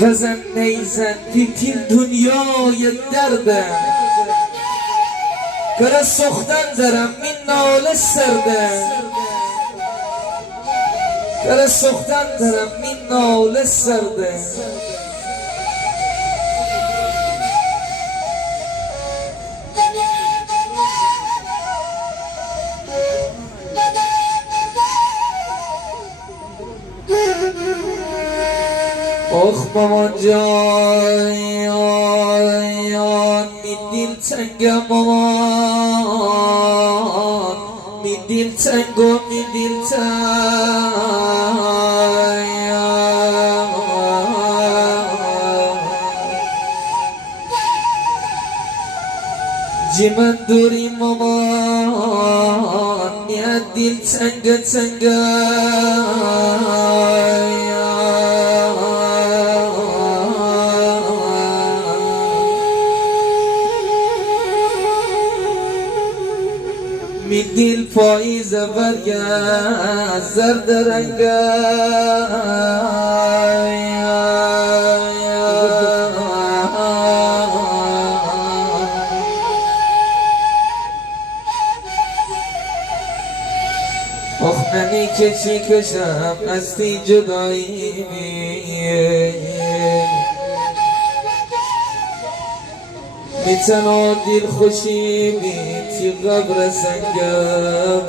بزن نیزن تیتیل دنیای درده کره سختن درم این ناله سرده کره سختن درم این ناله سرده آخ مامان جان می دل تنگم مامان می دل تنگ و می دل تنگ جی من دوری مامان یا دل تنگ تنگ می دل پاییز برگرد زرد رنگ آخ منی که چی کشم هستی جدایی میتنا دل خوشی میتی قبر سنگم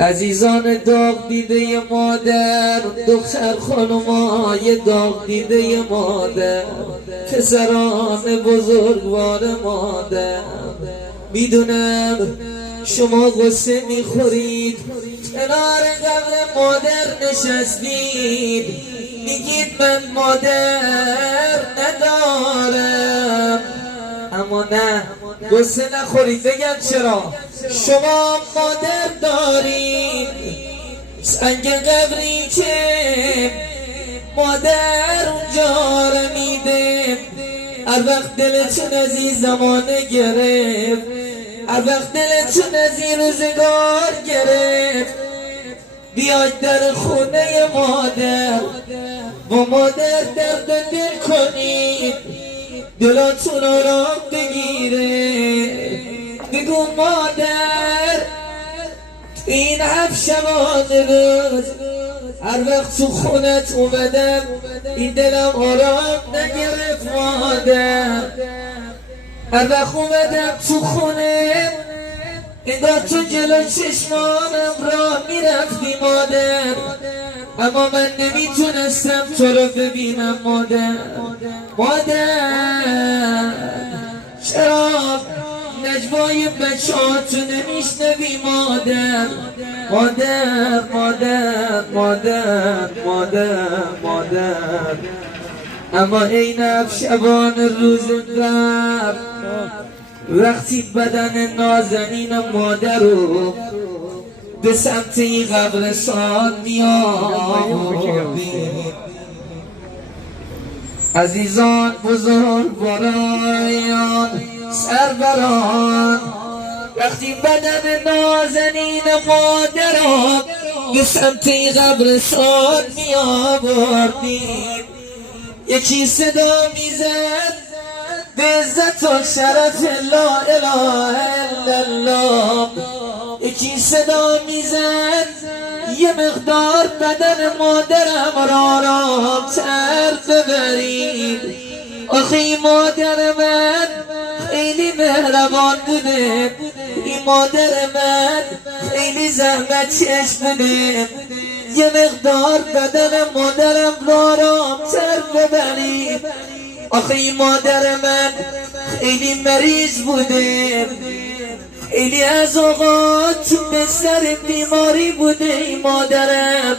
عزیزان داغ دیده مادر دختر خانمای داغ دیده مادر پسران بزرگوار مادر میدونم شما غصه میخورید کنار قبر مادر نشستید میگید من مادر ندارم اما نه غصه نخورید بگم چرا شما مادر دارید سنگ قبری که مادر اونجا رمیده هر وقت دلتون از این زمانه گرفت هر وقت دلتون از این روزگار گرفت بیاید در خونه مادر با مادر درد دل کنید دلاتون آرام بگیره بگو مادر این 7 شبانه روز هر وقت تو خونت اومدم این دلم آرام نگرفت مادر هر وقت اومدم تو خونه انگار تو جلو چشمانم را میرفتی مادر اما من نمیتونستم تو رو ببینم مادر مادر چرا نجوای بچه ها تو نمیشنوی مادر مادر مادر مادر مادر مادر اما این 7 شبان روز قبل وقتی بدن نازنین مادر رو به سمت این قبرستان می‌آوردیم عزیزان بزرگواران سروران وقتی بدن نازنین مادران به سمت این قبرستان می‌آوردیم یکی صدا میزد به عزت و شرف لا اله الا الله یکی صدا میزد یه مقدار بدن مادرم را آرام‌تر ببرید آخه این مادر من خیلی مهربان بوده این مادر من خیلی زحمت چش بوده یه مقدار بدن مادرم را آرام‌تر ببرید آخه این مادر من خیلی مریض بوده خیلی از اوقات به سر بیماری بوده این مادرم